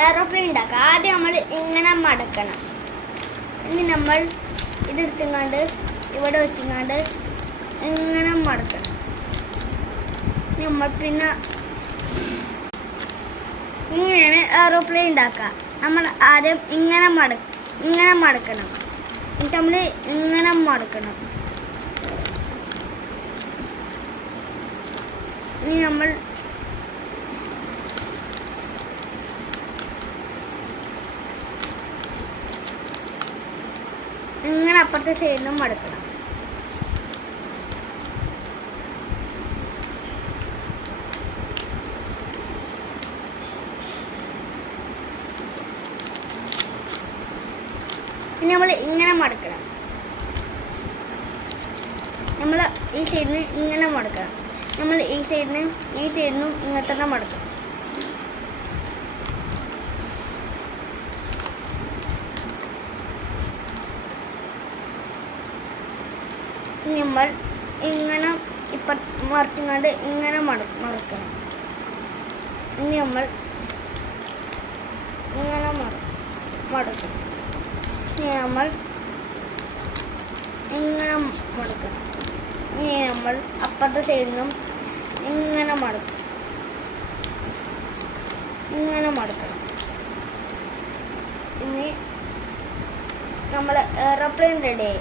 Aeroplane ഉണ്ടാക്കാം. ആദ്യം നമ്മൾ ഇങ്ങനെ മടക്കണം. ഇനി നമ്മൾ ഇതെടുത്തങ്ങാണ്ട് ഇവിടെ വെച്ചങ്ങാണ്ട് ഇങ്ങനെ മടക്കണം. നമ്മൾ പിന്നെ ഇങ്ങനെയാണ് എയറോപ്ലെയിൻ ഉണ്ടാക്കുക. നമ്മൾ ആദ്യം ഇങ്ങനെ മടക്കണം. എന്നിട്ട് നമ്മൾ ഇങ്ങനെ മടക്കണം. ഇനി നമ്മൾ ഇങ്ങനെ അപ്പുറത്തെ സൈഡിലും മടക്കണം. പിന്നെ നമ്മൾ ഇങ്ങനെ മടക്കണം. നമ്മൾ ഈ സൈഡിന് ഇങ്ങനെ മടക്കണം. നമ്മൾ ഈ സൈഡിനും ഇങ്ങനെ തന്നെ മടക്കണം. നമ്മൾ ഇങ്ങനെ ഇപ്പം മറിച്ചങ്ങാണ്ട് ഇങ്ങനെ മടക്കണം. ഇനി നമ്മൾ ഇങ്ങനെ മടക്കണം. ഇനി നമ്മൾ ഇങ്ങനെ മടക്കണം. ഇനി നമ്മൾ അപ്പുറത്തെ സൈഡിൽ നിന്നും ഇങ്ങനെ മടക്കണം. ഇനി നമ്മൾ എയറോപ്ലെയിൻ റെഡിയായി.